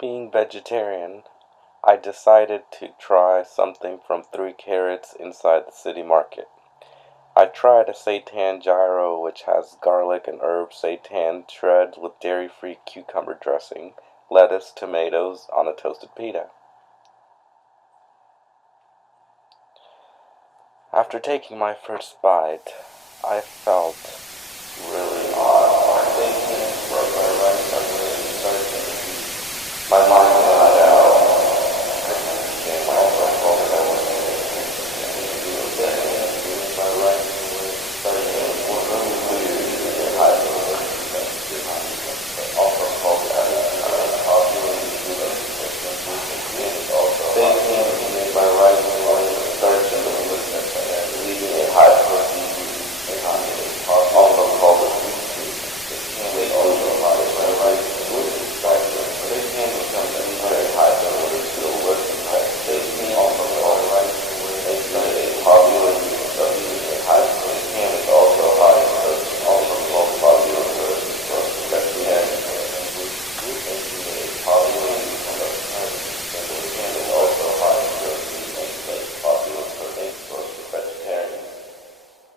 Being vegetarian, I decided to try something from 3 Carrots inside the city market. I tried a Seitan Gyro, which has garlic and herb seitan shreds with dairy-free cucumber dressing, lettuce, tomatoes on a toasted pita. After taking my first bite, I felt really odd. My face from my right side started to be. My